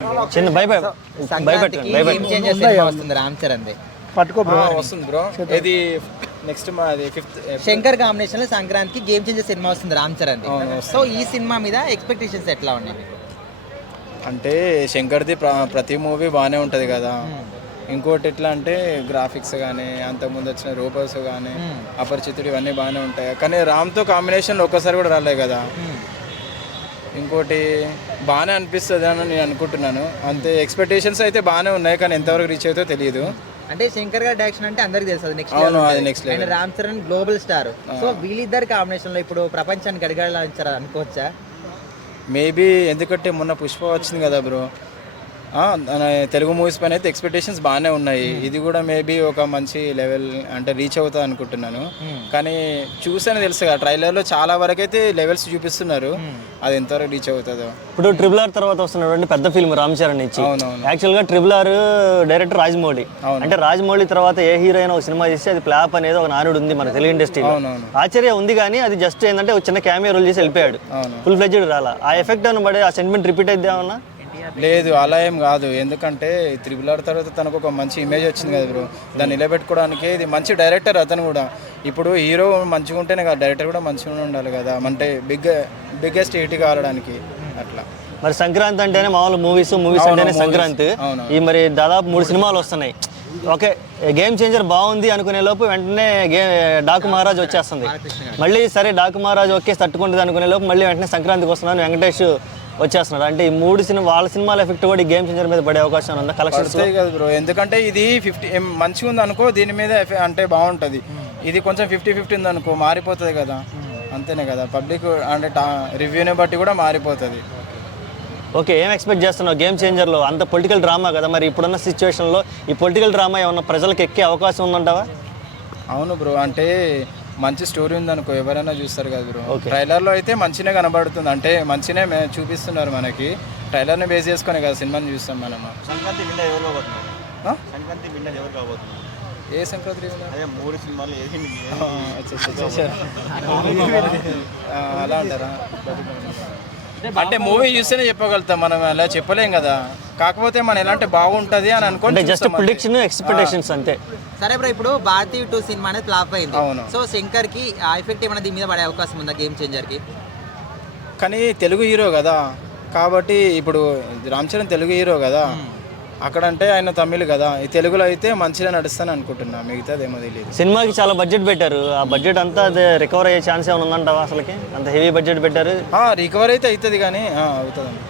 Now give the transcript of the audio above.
చిన్న సంక్రాంతికి game changer cinema వస్తుంది రామ్ చరణ్ పట్టుకో బ్రో వస్తుంది బ్రో. ఇది నెక్స్ట్ మా అది 5th శంకర్ కాంబినేషన్ లో సంక్రాంతికి గేమ్ చేంజర్ సినిమా వస్తుంది రామ్ చరణ్. సో ఈ సినిమా మీద ఎక్స్పెక్టేషన్స్ ఎట్లా ఉన్నాయి మీకు? అంటే శంకర్ది ప్రతి మూవీ బాగానే ఉంటుంది కదా. ఇంకోటి ఎట్లా అంటే గ్రాఫిక్స్ కానీ అంతకుముందు వచ్చిన రూపర్స్ కానీ అపరిచితుడు ఇవన్నీ బాగానే ఉంటాయి. కానీ రామ్తో కాంబినేషన్లో ఒక్కసారి కూడా రాలే కదా. ఇంకోటి బాగానే అనిపిస్తుంది అని నేను అనుకుంటున్నాను. అంతే ఎక్స్పెక్టేషన్స్ అయితే బాగానే ఉన్నాయి, కానీ ఎంతవరకు రీచ్ అవుతుందో తెలియదు. అంటే శంకర్ గారి డైరెక్షన్ అంటే అందరికి తెలుసు, next next level. Ram Charan global star. So వీళ్ళిద్దరు కాంబినేషన్ లో ఇప్పుడు ప్రపంచాన్ని గడగడాలించారు అనుకోవచ్చా? మేబీ, ఎందుకంటే మొన్న పుష్ప వచ్చింది కదా బ్రో. తెలుగు మూవీస్ పైన అయితే ఎక్స్పెక్టేషన్స్ బాగానే ఉన్నాయి. ఇది కూడా మేబీ ఒక మంచి లెవెల్ అంటే రీచ్ అవుతుంది అనుకుంటున్నాను. కానీ చూసానే తెలుసు కదా, ట్రైలర్లో చాలా వరకు అయితే లెవెల్స్ చూపిస్తున్నారు. అది ఎంతవరకు రీచ్ అవుతుందో. ఇప్పుడు ట్రిపుల్ ఆర్ తర్వాత వస్తున్నటువంటి పెద్ద ఫిల్మ్ రామ్ చరణ్ నుంచి. యాక్చువల్గా ట్రిపుల్ ఆర్ డైరెక్టర్ రాజమౌళి. అంటే రాజమౌళి తర్వాత ఏ హీరో అయినా ఒక సినిమా చేస్తే అది ఫ్లాప్ అనేది ఒక నానుడు ఉంది మన తెలుగు ఇండస్ట్రీలో. ఆశ్చర్యం ఉంది, కానీ అది జస్ట్ ఏంటంటే ఒక చిన్న క్యామియో రోల్ చేసి వెళ్ళిపోయాడు, ఫుల్ ఫ్లెడ్జ్డ్ రాలా. ఆ ఎఫెక్ట్ అని పడే ఆ సెంటిమెంట్ రిపీట్ అయితే ఏమన్నా? లేదు, అలా ఏం కాదు. ఎందుకంటే త్రిబుల్ ఆర్ తర్వాత తనకు ఒక మంచి ఇమేజ్ వచ్చింది కదా బ్రో. దాన్ని నిలబెట్టుకోవడానికి ఇది మంచి డైరెక్టర్ అతను కూడా. ఇప్పుడు హీరో మంచిగా ఉంటేనే కదా డైరెక్టర్ కూడా మంచిగా ఉండాలి కదా, అంటే బిగ్గెస్ట్ హిట్ కావడానికి అట్లా. మరి సంక్రాంతి అంటేనే మామూలు మూవీస్ అంటేనే సంక్రాంతి. ఈ మరి దాదాపు 3 సినిమాలు వస్తున్నాయి. ఓకే, గేమ్ చేంజర్ బాగుంది అనుకునే లోపు వెంటనే డాకు మహారాజ్ వచ్చేస్తుంది. మళ్ళీ సరే డాకు మహారాజ్ ఓకే తట్టుకుంటుంది అనుకునే లోపు మళ్ళీ వెంటనే సంక్రాంతికి వస్తున్నాను వెంకటేష్ వచ్చేస్తున్నాడు. అంటే ఈ 3 వాళ్ళ సినిమాల ఎఫెక్ట్ కూడా ఈ గేమ్ చేంజర్ మీద పడే అవకాశం ఉందా? కలెక్షన్స్ కదా బ్రో. ఎందుకంటే ఇది 50 మంచిగా ఉంది అనుకో, దీని మీద అంటే బాగుంటుంది. ఇది కొంచెం 50-50 ఉంది అనుకో, మారిపోతుంది కదా. అంతేనే కదా, పబ్లిక్ అంటే రివ్యూని బట్టి కూడా మారిపోతుంది. ఓకే, ఏం ఎక్స్పెక్ట్ చేస్తున్నావు గేమ్ చేంజర్లో? అంత పొలిటికల్ డ్రామా కదా, మరి ఇప్పుడున్న సిచ్యువేషన్లో ఈ పొలిటికల్ డ్రామా ఏమన్నా ప్రజలకు ఎక్కే అవకాశం ఉందంటావా? అవును బ్రో, అంటే మంచి స్టోరీ ఉందనుకో ఎవరైనా చూస్తారు కదా బ్రో. ట్రైలర్లో అయితే మంచినే కనబడుతుంది, అంటే మంచినే చూపిస్తున్నారు మనకి. ట్రైలర్ని బేస్ చేసుకునే కదా సినిమాని చూస్తాం మనము. సంక్రాంతి విన్నర్ ఎవరు కాబోతున్నారు? సంక్రాంతి విన్నర్ ఎవరు కాబోతున్నారు? ఏ సంక్రాంతి అదే 3 సినిమాలు అలా అంటారా? అంటే మూవీ చూస్తేనే చెప్పగలుగుతాం, మనం అలా చెప్పలేం కదా. కాకపోతే మనం ఎలా అంటే బాగుంటుంది అని అనుకుంటే జస్ట్ ప్రిడిక్షన్ ఎక్స్పెక్టేషన్స్ అంతే. సరే బ్రో, ఇప్పుడు భారతీయ 2 సినిమా అనేది ఫ్లాప్ అయింది. సో శంకర్ కి ఆ ఎఫెక్ట్ ఏమైనా దీని మీద పడే అవకాశం ఉందా గేమ్ చేంజర్ కి? కానీ తెలుగు హీరో కదా, కాబట్టి ఇప్పుడు రామ్ చరణ్ తెలుగు హీరో కదా. అక్కడంటే ఆయన తమిళ్ కదా, ఈ తెలుగులో అయితే మంచిగా నడుస్తాను అనుకుంటున్నా. మిగతాది ఏమో తెలియదు. సినిమాకి చాలా బడ్జెట్ పెట్టారు, ఆ బడ్జెట్ అంతా అదే రికవర్ అయ్యే ఛాన్స్ ఏమైనా ఉందంటావా? అసలుకి అంత హెవీ బడ్జెట్ పెట్టారు. రికవర్ అయితే అవుతుంది, కానీ అవుతుందండి.